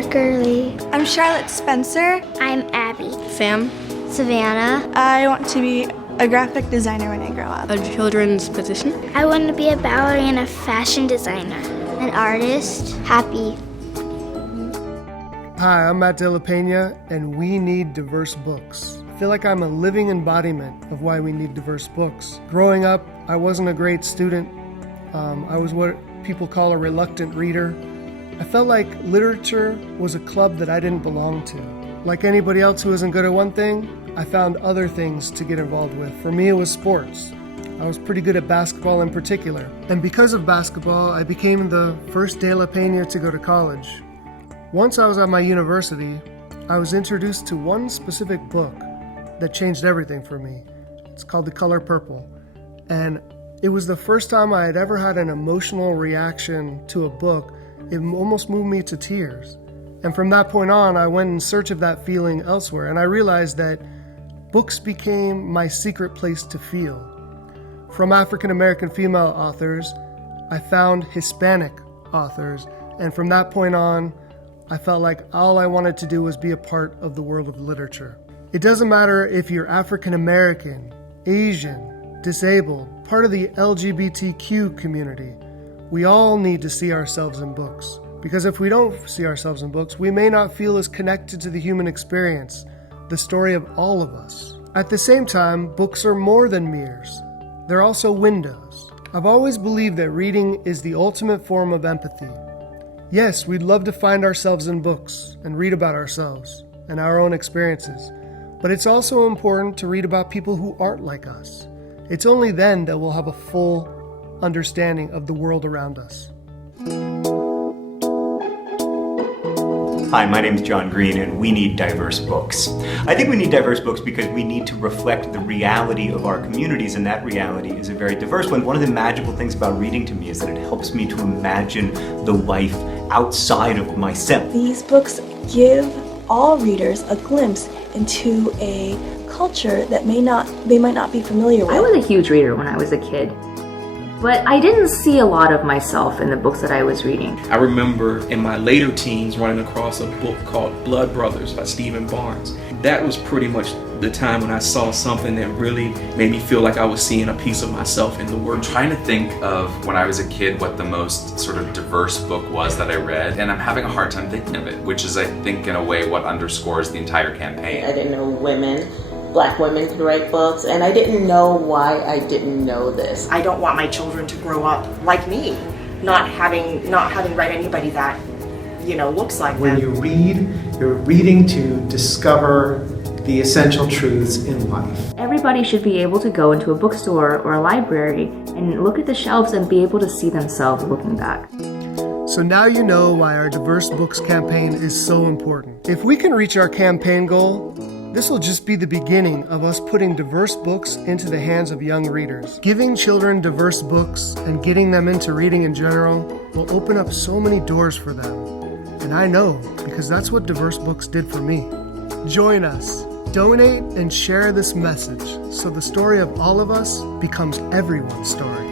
Parker Lee. I'm Charlotte Spencer. I'm Abbie. Pham. Savannah. I want to be a graphic designer when I grow up. A children's position. I want to be a ballerina, fashion designer, an artist, happy. Hi, I'm Matt de la Peña, and we need diverse books. I feel like I'm a living embodiment of why we need diverse books. Growing up, I wasn't a great student. I was what people call a reluctant reader. I felt like literature was a club that I didn't belong to. Like anybody else who isn't good at one thing, I found other things to get involved with. For me, it was sports. I was pretty good at basketball in particular. And because of basketball, I became the first de la Peña to go to college. Once I was at my university, I was introduced to one specific book that changed everything for me. It's called The Color Purple. And it was the first time I had ever had an emotional reaction to a book. It almost moved me to tears. And from that point on, I went in search of that feeling elsewhere. And I realized that books became my secret place to feel. From African American female authors, I found Hispanic authors. And from that point on, I felt like all I wanted to do was be a part of the world of literature. It doesn't matter if you're African American, Asian, disabled, part of the LGBTQ community. We all need to see ourselves in books. Because if we don't see ourselves in books, we may not feel as connected to the human experience, the story of all of us. At the same time, books are more than mirrors. They're also windows. I've always believed that reading is the ultimate form of empathy. Yes, we'd love to find ourselves in books and read about ourselves and our own experiences, but it's also important to read about people who aren't like us. It's only then that we'll have a full understanding of the world around us. Hi, my name is John Green, and we need diverse books. I think we need diverse books because we need to reflect the reality of our communities, and that reality is a very diverse one. One of the magical things about reading to me is that it helps me to imagine the life outside of myself. These books give all readers a glimpse into a culture that they might not be familiar with. I was a huge reader when I was a kid, but I didn't see a lot of myself in the books that I was reading. I remember in my later teens running across a book called Blood Brothers by Stephen Barnes. That was pretty much the time when I saw something that really made me feel like I was seeing a piece of myself in the work. I'm trying to think of when I was a kid what the most sort of diverse book was that I read, and I'm having a hard time thinking of it, which is, I think, in a way what underscores the entire campaign. I didn't know Black women could write books, and I didn't know why I didn't know this. I don't want my children to grow up like me, not having read anybody that, looks like them. When you read, you're reading to discover the essential truths in life. Everybody should be able to go into a bookstore or a library and look at the shelves and be able to see themselves looking back. So now you know why our Diverse Books campaign is so important. If we can reach our campaign goal, this will just be the beginning of us putting diverse books into the hands of young readers. Giving children diverse books and getting them into reading in general will open up so many doors for them. And I know, because that's what diverse books did for me. Join us, donate, and share this message so the story of all of us becomes everyone's story.